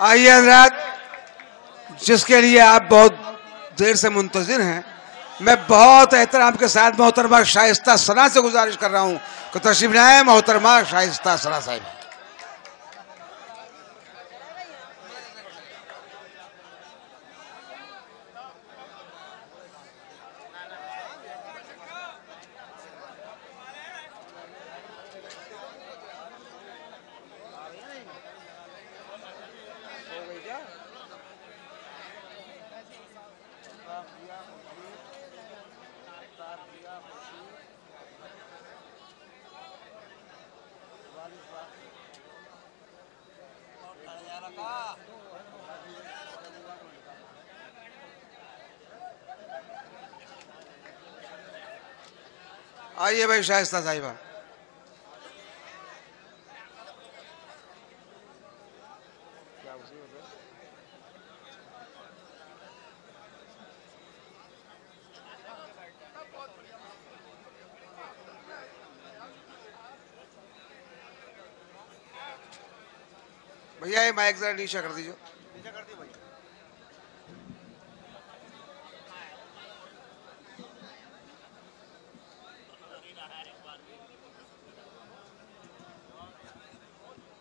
आइए हजरात, जिसके लिए आप बहुत देर से मुंतजिर हैं, मैं बहुत एहतराम के साथ मोहतरमा शाइस्ता सना से गुजारिश कर रहा हूं कि तशरीफ लाएं। मोहतरमा शाइस्ता सना साहिब। आइए भाई शाइस्ता साहिबा। भैया ये माइक जरा नीचे कर दीजिए।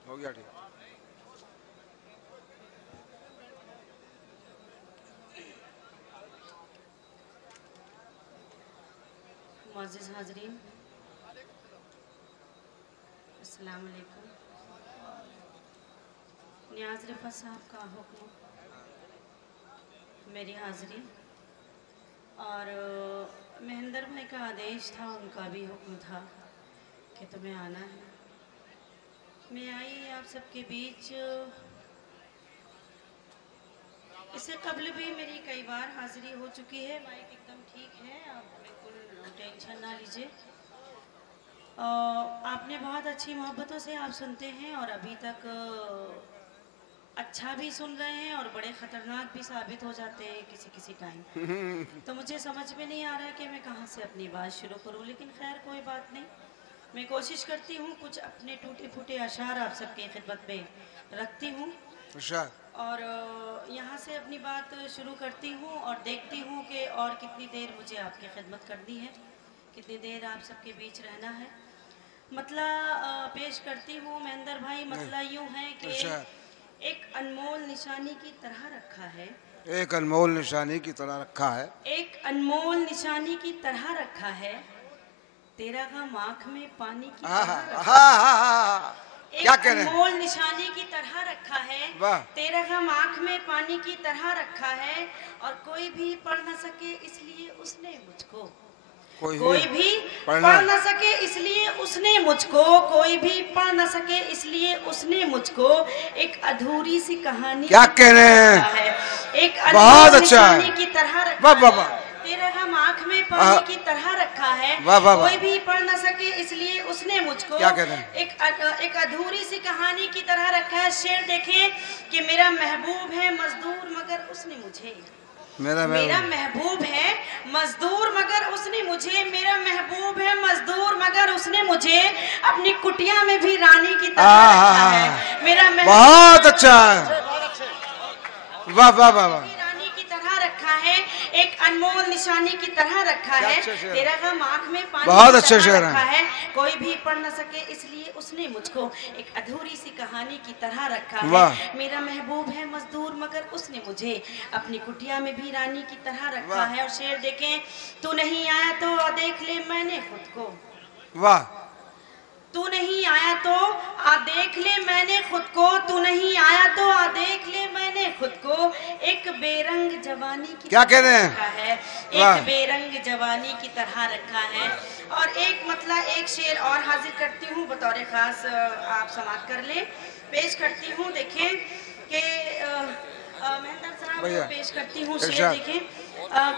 हो गया ठीक। मुअज़्ज़िज़ हाज़रीन, अस्सलाम वालेकुम। नियाज़ रिफ़त साहब का हुक्म, मेरी हाज़िरी, और महेंद्र भाई का आदेश था, उनका भी हुक्म था कि तुम्हें आना है। मैं आई आप सबके बीच। इससे कबल भी मेरी कई बार हाज़िरी हो चुकी है। माइक एकदम ठीक है, आप बिल्कुल टेंशन ना लीजिए। आपने बहुत अच्छी मोहब्बतों से आप सुनते हैं और अभी तक अच्छा भी सुन रहे हैं और बड़े ख़तरनाक भी साबित हो जाते हैं किसी किसी टाइम। तो मुझे समझ में नहीं आ रहा है कि मैं कहाँ से अपनी बात शुरू करूँ, लेकिन खैर कोई बात नहीं। मैं कोशिश करती हूँ कुछ अपने टूटे फूटे अशार आप सबकी खिदमत में रखती हूँ और यहाँ से अपनी बात शुरू करती हूँ और देखती हूँ कि और कितनी देर मुझे आपकी खिदमत करनी है, कितनी देर आप सबके बीच रहना है। मतला पेश करती हूँ महेंद्र भाई। मतला यूँ है कि एक अनमोल निशानी की तरह रखा है, एक अनमोल निशानी की तरह रखा है, एक अनमोल निशानी की तरह रखा है, तेरा गम आँख में पानी की तरह रखा है। क्या कह रहे हैं? अनमोल निशानी की तरह रखा है, तेरा गम आँख में पानी की तरह रखा है, और कोई भी पढ़ न सके इसलिए उसने मुझको, कोई भी पढ़ न सके इसलिए उसने मुझको, कोई भी पढ़ न सके इसलिए उसने मुझको एक अधूरी सी कहानी, क्या कह रहे हैं? एक बहुत अच्छा निशानी की तरह रखा है, तेरा गम आँख में पानी की तरह रखा है, कोई भी पढ़ न सके इसलिए उसने मुझको एक अधूरी सी कहानी की तरह रखा है। शेर देखें कि मेरा महबूब है मजदूर मगर उसने मुझे, मेरा महबूब है मजदूर मगर उसने मुझे, मेरा महबूब है मजदूर मगर उसने मुझे अपनी कुटिया में भी रानी की तरह रखा है। मेरा बहुत अच्छा है, वाह वाह वाह वाह। रानी की तरह रखा है, एक अनमोल निशानी की तरह रखा है, तेरा गम आँख में पानी बहुत अच्छे शेर रखा है, कोई भी पढ़ न सके इसलिए उसने मुझको एक अधूरी सी कहानी की तरह रखा है। मेरा महबूब है मजदूर मगर उसने मुझे अपनी कुटिया में भी रानी की तरह रखा है। और शेर देखें, तू नहीं आया तो देख ले मैंने खुद को, वाह। तू नहीं आया तो आ देख ले मैंने खुद को, तू नहीं आया तो आ देख ले मैंने खुद को, एक बेरंग जवानी की, क्या कह रहे हैं? एक बेरंग जवानी की तरह रखा है। और एक मतलब एक शेर और हाजिर करती हूँ बतौर खास, आप समाप्त कर ले। पेश करती हूँ, देखें कि महेंद्र साहब पेश करती हूँ शेर, देखें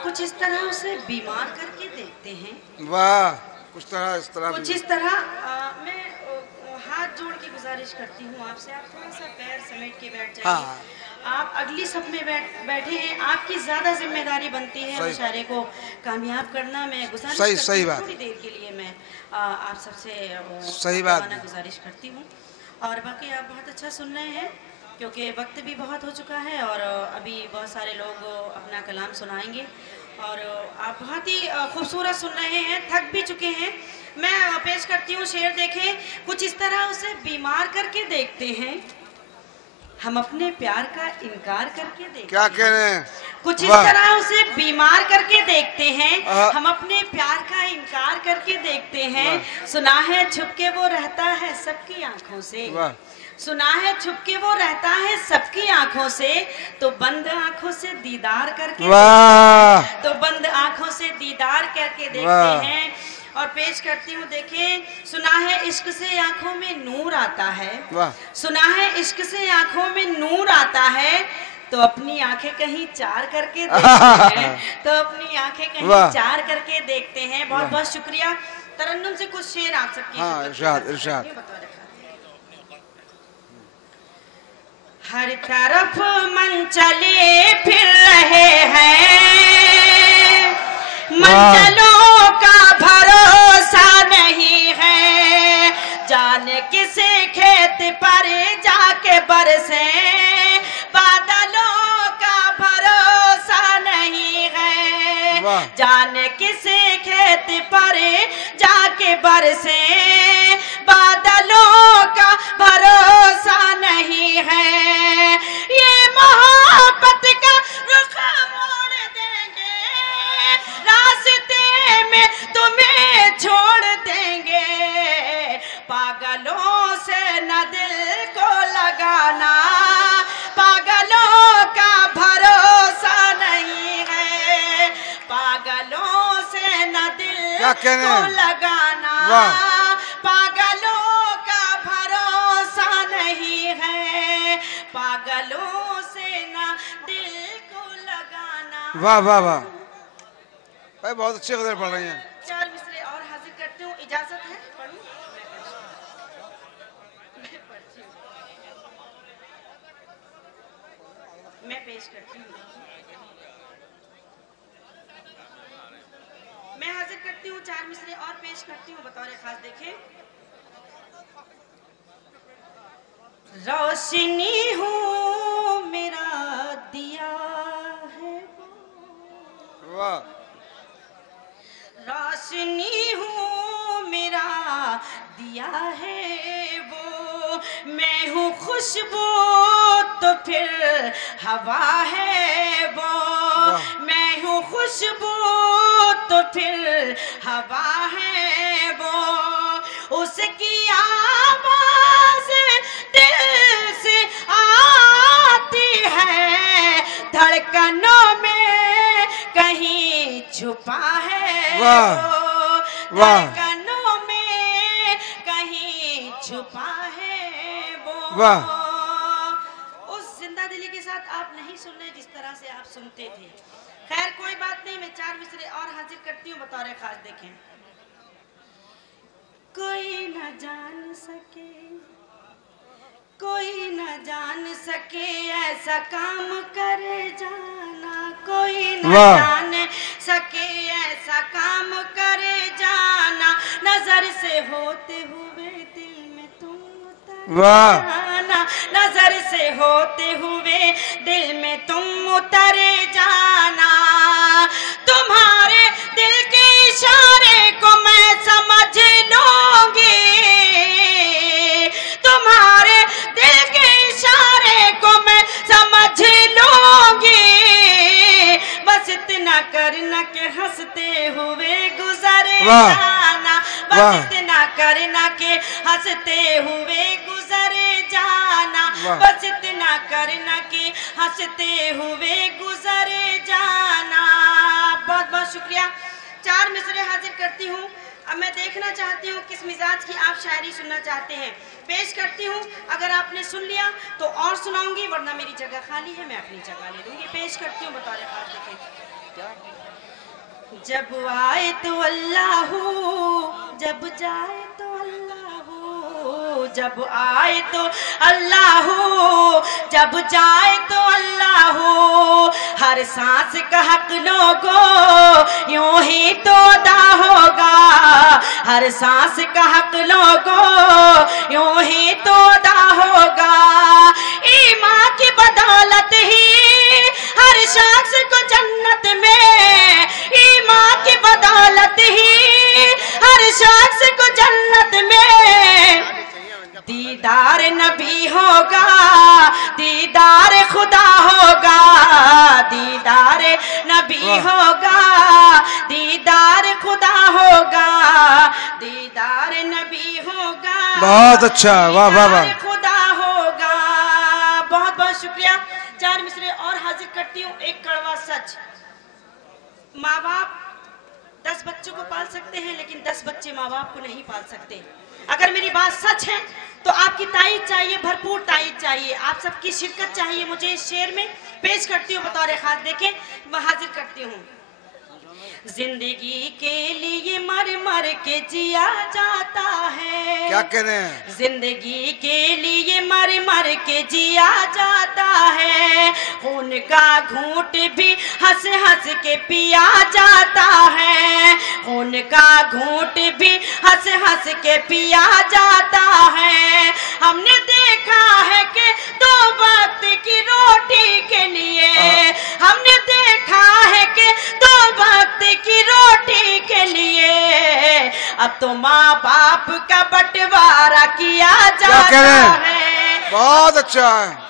कुछ इस तरह उसे बीमार करके देखते हैं, वाह। कुछ तरह इस तरह, कुछ इस तरह। मैं हाथ जोड़ के गुजारिश करती हूँ आपसे, आप थोड़ा सा पैर समेट के बैठ जाइए। आप अगली सब में बैठे हैं, आपकी ज्यादा जिम्मेदारी बनती है मुशायरे को कामयाब करना। मैं गुजारिश करती हूँ थोड़ी देर के लिए मैं आप सबसे गुजारिश करती हूँ, और बाकी आप बहुत अच्छा सुन रहे हैं। क्योंकि वक्त भी बहुत हो चुका है और अभी बहुत सारे लोग अपना कलाम सुनाएंगे और आप बहुत ही खूबसूरत सुन रहे हैं, थक भी चुके हैं। मैं पेश करती हूँ शेर। देखें, कुछ इस तरह उसे बीमार करके देखते हैं, हम अपने प्यार का इनकार करके देखते क्या कह रहे हैं? कुछ इस तरह उसे बीमार करके देखते हैं, हम अपने प्यार का इनकार करके देखते हैं। सुना है छुपके वो रहता है सबकी आंखों से, सुना है छुपके वो रहता है सबकी आंखों से, तो बंद आंखों से दीदार करके तो बंद आंखों से दीदार करके देखते हैं। और पेश करती हूँ। देखें, सुना है इश्क से आंखों में नूर आता है, सुना है इश्क से आंखों में नूर आता है, तो अपनी आंखें कहीं चार करके देखते हैं, तो अपनी आंखें कहीं चार करके देखते हैं। बहुत बहुत शुक्रिया। तरन्नुम से कुछ शेर आप सबकी। हाँ, इरशाद इरशाद। हर तरफ मन चले फिर रहे हैं, मंजिलों का भरोसा नहीं है, जाने किसे खेत पर जाके बरसे, बादलों का भरोसा नहीं है, जाने किसे खेत पर जाके बरसे, बादलों का भरोसा नहीं है। ये मोहब्बत का रुख मोड़ देंगे, रास्ते में तुम्हें छोड़ देंगे, पागलों से न दिल को लगाना, पागलों का भरोसा नहीं है, पागलों से न दिल को लगाना, पागलों का भरोसा नहीं है, पागलों से न दिल को लगाना। वाह वाह वाह भाई, बहुत अच्छे गजल पढ़ रही हैं। 4 मिसरे और हाजिर करती हूँ, इजाजत है? पढ़ूं? मैं पेश करती हूँ। मैं हाजिर करती हूँ 4 मिसरे और पेश करती हूँ बतौर खास। देखें, रोशनी हूँ मेरा दिया है, वाह, रोशनी हूँ मेरा दिया है वो, मैं हूँ खुशबू तो फिर हवा है वो, मैं हूँ खुशबू तो फिर हवा है वो, उसकी आवाज दिल से आती है, धड़कनों में कहीं छुपा है वो, धड़कनों में कहीं छुपा है वो। उस जिंदा दिली के साथ आप नहीं सुन रहे जिस तरह से आप सुनते थे। खैर कोई बात नहीं, मैं 4 मिसरे और हाजिर करती हूँ बतौर खास। देखें, कोई न जान सके, कोई न जान सके ऐसा काम करे जाना, कोई न जान सके ऐसा काम करे जाना, नजर से होते हुए दिल में तुम उतर जाना, नजर से होते हुए दिल में तुम उतर जाना, तुम्हारे दिल के इशारे को मैं समझ लूंगी, तुम्हारे दिल के इशारे को मैं समझ लूंगी, बस इतना करना कि हंसते हुए गुजर जाना, बस इतना करना कि हंसते हुए गुजर जाना, बस इतना करना कि हंसते हुए गुजर जाना। बहुत बहुत शुक्रिया। 4 मिसरे हाजिर करती हूँ। अब मैं देखना चाहती हूँ किस मिजाज की आप शायरी सुनना चाहते हैं। पेश करती हूँ, अगर आपने सुन लिया तो और सुनाऊंगी, वरना मेरी जगह खाली है, मैं अपनी जगह ले लूंगी। पेश करती हूँ बतौर खास। देखें, जब आए तो अल्लाह, जब जाए तो अल्लाह, जब आए तो अल्लाह, जब जाए तो अल्लाह, हर सांस का हक लोगों यूं ही तो अदा होगा, हर सांस का हक लोगों यूं ही तो अदा होगा, ईमान दीदार नबी होगा, दीदार खुदा होगा, दीदार नबी होगा, दीदार खुदा होगा, दीदार नबी होगा। बहुत अच्छा, वाह वाह वाह, खुदा होगा। बहुत बहुत शुक्रिया। 4 मिसरे और हाजिर करती हूँ। एक कड़वा सच, माँ बाप 10 बच्चों को पाल सकते हैं, लेकिन 10 बच्चे माँ बाप को नहीं पाल सकते। अगर मेरी बात सच है तो आपकी तारीफ चाहिए, भरपूर तारीफ चाहिए, आप सबकी शिरकत चाहिए। मुझे इस शेर में पेश करती हूँ बतौर खास, देखें मैं हाजिर करती हूँ। जिंदगी के लिए मर मर के जिया जाता है। क्या कह रहे हैं? जिंदगी के लिए मर मर के जिया जाता है, खून का घूंट भी हंस हंस के पिया जाता है, खून का घूंट भी हंस हंस के पिया जाता है। हमने देखा है कि 2 वक्त की रोटी के लिए, हमने देखा है कि 2 वक्त की रोटी के लिए अब तो माँ बाप का बंटवारा किया जाता है। बहुत अच्छा है।